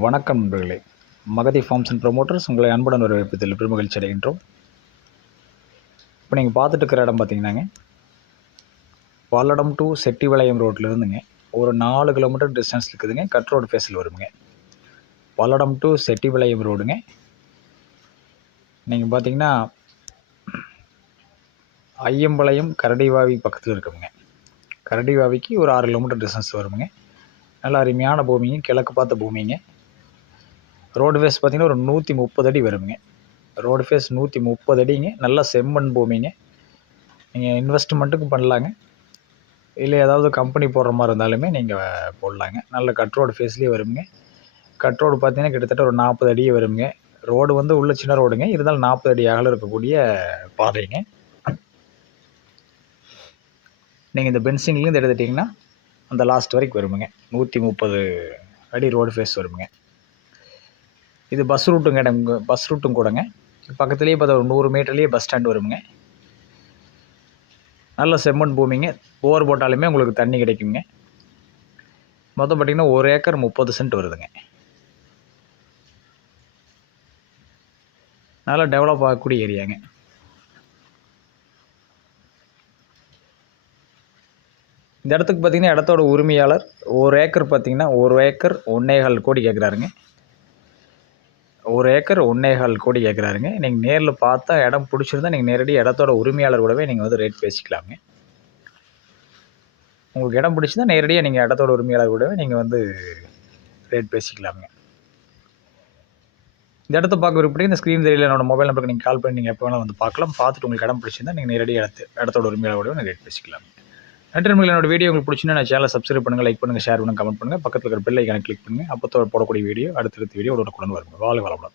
வணக்கம் நண்பர்களே. Magadhi forms and promoters உங்களை அன்புடன் வரவேற்பதில் பெருமகிழ்ச்சி அடைகின்றோம். இப்போ நீங்கள் பார்த்துட்டு இருக்கிற இடம் பார்த்தீங்கன்னாங்க, பல்லடம் டு செட்டிபாளையம் ரோட்லேருந்துங்க ஒரு 4 கிலோமீட்டர் டிஸ்டன்ஸ் இருக்குதுங்க. கட் ரோடு ஃபேஸில் வருங்க. பல்லடம் டு செட்டிபாளையம் ரோடுங்க. நீங்கள் பார்த்தீங்கன்னா ஐயம்பாளையம் கரடிவாவி பக்கத்தில் இருக்குங்க. கரடிவாவிக்கு ஒரு 6 கிலோமீட்டர் டிஸ்டன்ஸ் வருங்க. நல்ல அருமையான பூமிங்க, கிழக்கு பார்த்த பூமிங்க. ரோடு ஃபேஸ் பார்த்திங்கன்னா ஒரு 130 அடி வருங்க. ரோடு ஃபேஸ் 130 அடிங்க. நல்லா செம்மண் பூமிங்க. நீங்கள் இன்வெஸ்ட்மெண்ட்டுக்கும் பண்ணலாங்க, இல்லை ஏதாவது கம்பெனி போடுற மாதிரி இருந்தாலுமே நீங்கள் போடலாங்க. நல்ல கட் ரோடு ஃபேஸ்லேயே வருங்க. கட் ரோடு பார்த்தீங்கன்னா கிட்டத்தட்ட ஒரு 40 அடியே வருங்க. ரோடு வந்து உள்ள சின்ன ரோடுங்க, இருந்தாலும் 40 அடி அகலம் இருக்கக்கூடிய பாதைங்க. நீங்கள் இந்த பென்சிங்லேருந்து எடுத்துட்டிங்கன்னா அந்த லாஸ்ட் வரைக்கும் வருமுங்க. 130 அடி ரோடு ஃபேஸ் வருமுங்க. இது பஸ் ரூட்டுங்க, பஸ் ரூட்டும் கூடங்க. பக்கத்துலேயே பார்த்தா ஒரு 100 மீட்டர்லேயே பஸ் ஸ்டாண்ட் வருங்க. நல்ல செம்மண் பூமிங்க. போர் போட்டாலுமே உங்களுக்கு தண்ணி கிடைக்குங்க. மொத்தம் பார்த்திங்கன்னா 1 ஏக்கர் 30 சென்ட் வருதுங்க. நல்லா டெவலப் ஆகக்கூடிய ஏரியாங்க. இந்த இடத்துக்கு பார்த்திங்கன்னா இடத்தோட உரிமையாளர் 1 ஏக்கர் பார்த்திங்கன்னா 1 ஏக்கர் 1.25 கோடி கேட்குறாருங்க. 1 ஏக்கர் 1.25 கோடி கேட்குறாருங்க. நீங்கள் நேரில் பார்த்தா இடம் பிடிச்சிருந்தா நீங்கள் நேரடியாக இடத்தோட உரிமையாளர் கூடவே நீங்கள் வந்து ரேட் பேசிக்கலாங்க. உங்களுக்கு இடம் பிடிச்சிருந்தா நேரடியாக நீங்கள் இடத்தோட உரிமையாளர் கூடவே நீங்கள் வந்து ரேட் பேசிக்கலாங்க. இந்த இடத்த பார்க்க விருப்பப்படி இந்த ஸ்க்ரீன் தெரியல என்னோட மொபைல் நம்பருக்கு நீங்கள் கால் பண்ணி நீங்கள் எப்போ வேணால் வந்து பார்க்கலாம். பார்த்துட்டு உங்களுக்கு இடம் பிடிச்சிருந்தா நீங்கள் நேரடியாக இடத்தோட உரிமையாளர் கூடவே நீங்கள் ரேட் பேசிக்கலாம். நன்றி. என்னோட வீடியோ உங்களுக்கு பிடிச்சினா நான் சேனலை சப்ஸ்கிரைப் பண்ணுங்கள், லைக் பண்ணுங்கள், ஷேர் பண்ணுங்கள், கமெண்ட் பண்ணுங்கள். பக்கத்தில் இருக்கிற பெல் ஐக்கானை கிளிக் பண்ணுங்கள். அப்போ போடக்கூடிய வீடியோ அடுத்தடுத்த வீடியோ உடனுக்குடன் வரும். வாழ்க வளமுடன்.